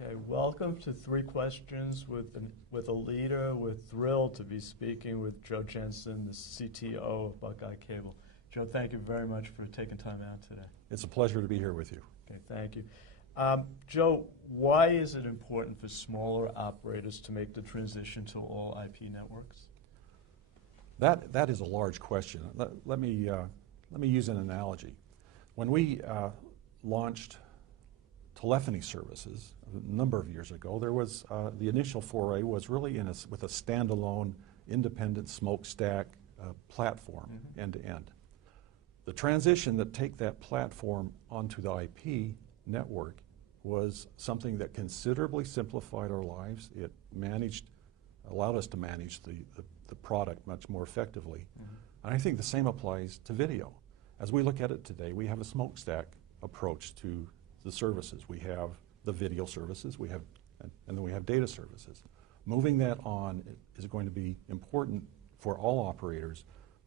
Okay, welcome to Three Questions with a Leader. We're thrilled to be speaking with Joe Jensen, the CTO of Buckeye Cable. Joe, thank you very much for taking time out today. It's a pleasure to be here with you. Okay, thank you. Joe, why is it important for smaller operators to make the transition to all IP networks? That is a large question. Let me use an analogy. When we launched telephony services a number of years ago, there was the initial foray was really with a standalone, independent smokestack platform, end to end. The transition to take that platform onto the IP network was something that considerably simplified our lives. It allowed us to manage the product much more effectively. And I think the same applies to video. As we look at it today, we have a smokestack approach to the services. We have the video services, and then we have data services. Moving that on is going to be important for all operators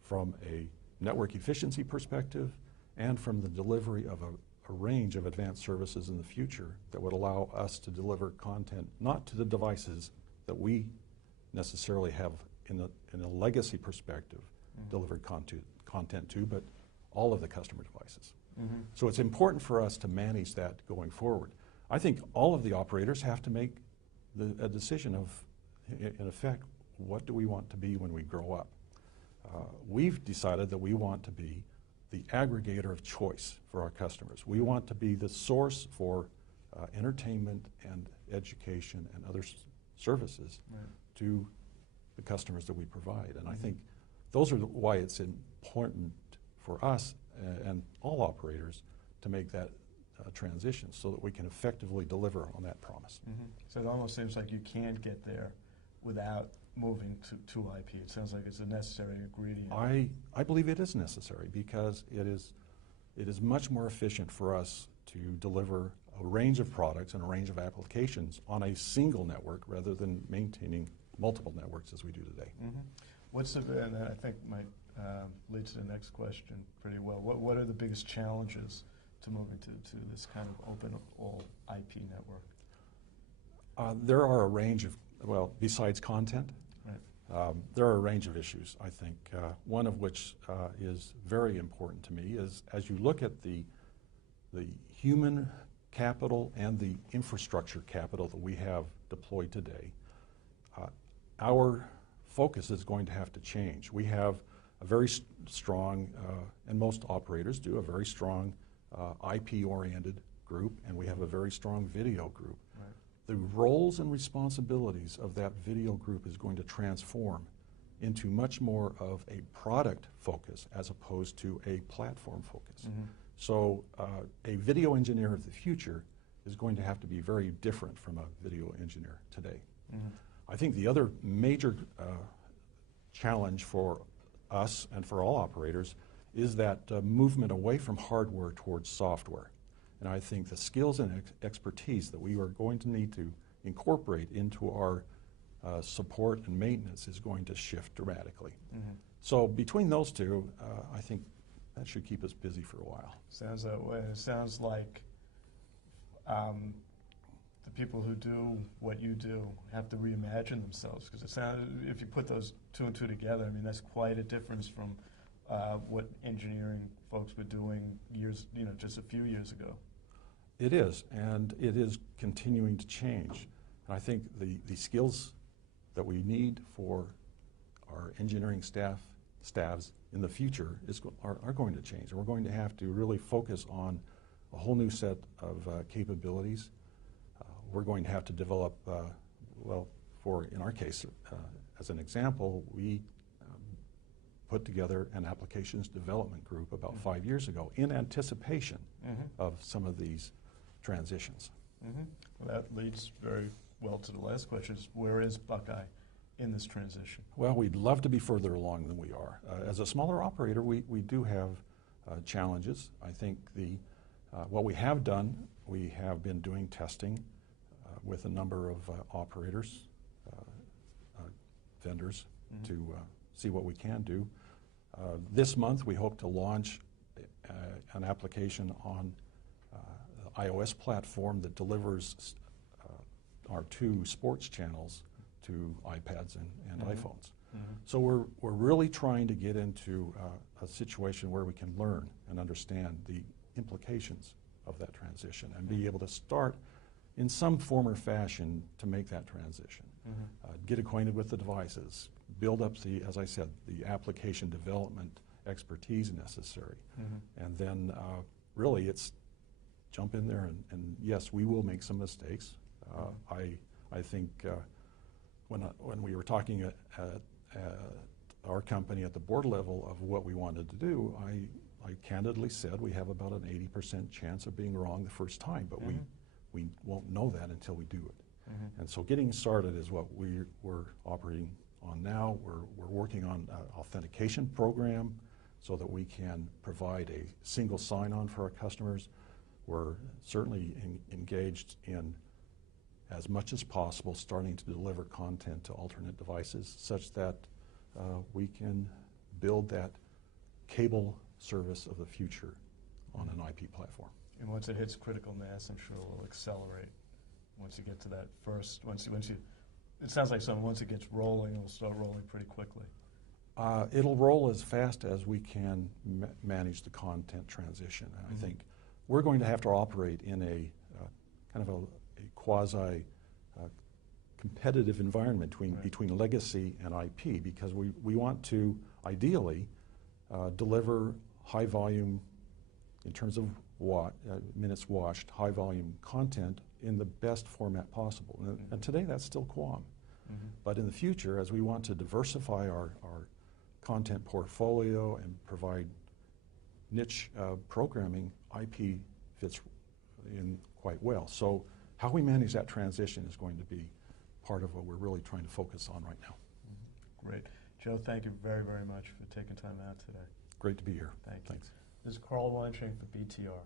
from a network efficiency perspective and from the delivery of a range of advanced services in the future that would allow us to deliver content, not to the devices that we necessarily have in a legacy perspective delivered content to, but all of the customer devices. So it's important for us to manage that going forward. I think all of the operators have to make a decision of, in effect, what do we want to be when we grow up? We've decided that we want to be the aggregator of choice for our customers. We want to be the source for entertainment and education and other services to the customers that we provide. And I think those are why it's important for us and all operators to make that transition so that we can effectively deliver on that promise. So it almost seems like you can't get there without moving to IP. It sounds like it's a necessary ingredient. I believe it is necessary because it is much more efficient for us to deliver a range of products and a range of applications on a single network rather than maintaining multiple networks as we do today. And I think might lead to the next question pretty well. What are the biggest challenges to moving to this kind of open all IP network? There are a range of, besides content, there are a range of issues, I think. One of which is very important to me is as you look at the human capital and the infrastructure capital that we have deployed today, our focus is going to have to change. We have a very strong, and most operators do, a very strong IP-oriented group, and we have a very strong video group. The roles and responsibilities of that video group is going to transform into much more of a product focus as opposed to a platform focus. So a video engineer of the future is going to have to be very different from a video engineer today. I think the other major challenge for us and for all operators is that movement away from hardware towards software. And I think the skills and expertise that we are going to need to incorporate into our support and maintenance is going to shift dramatically. So between those two, I think that should keep us busy for a while. Sounds that way. It sounds like the people who do what you do have to reimagine themselves, because it sounds, if you put those two and two together, I mean, that's quite a difference from what engineering folks were doing just a few years ago. It is, and it is continuing to change. And I think the skills that we need for our engineering staffs in the future are going to change. And we're going to have to really focus on a whole new set of capabilities. We're going to have to develop, in our case, as an example, we put together an applications development group about 5 years ago in anticipation of some of these transitions. Well, that leads very well to the last question, is where is Buckeye in this transition? Well, we'd love to be further along than we are. As a smaller operator, we do have challenges. I think what we have done, we have been doing testing with a number of operators, vendors, to see what we can do. This month, we hope to launch an application on the iOS platform that delivers our 2 sports channels to iPads and iPhones. Mm-hmm. So we're really trying to get into a situation where we can learn and understand the implications of that transition and be able to start in some form or fashion to make that transition. Mm-hmm. Get acquainted with the devices, build up the, as I said, the application development expertise necessary. Mm-hmm. And then really it's jump in there and yes, we will make some mistakes. I think when we were talking at our company at the board level of what we wanted to do, I candidly said we have about an 80% chance of being wrong the first time, but Mm-hmm. we won't know that until we do it. Mm-hmm. And so getting started is what we're operating on now. We're working on an authentication program so that we can provide a single sign-on for our customers. We're certainly engaged in, as much as possible, starting to deliver content to alternate devices such that we can build that cable service of the future on an IP platform. And once it hits critical mass, I'm sure it will accelerate. Once you get to that first, it sounds like once it gets rolling, it'll start rolling pretty quickly. It'll roll as fast as we can manage the content transition. And Mm-hmm. I think we're going to have to operate in a kind of a quasi competitive environment between legacy and IP, because we want to ideally deliver high volume, in terms of minutes watched, high volume content in the best format possible. Mm-hmm. And today that's still QAM. Mm-hmm. But in the future, as we want to diversify our content portfolio and provide niche programming, IP fits in quite well. So how we manage that transition is going to be part of what we're really trying to focus on right now. Mm-hmm. Great. Joe, thank you very, very much for taking time out today. Great to be here. Thank you. Thanks. This is Carl Weintrain for BTR.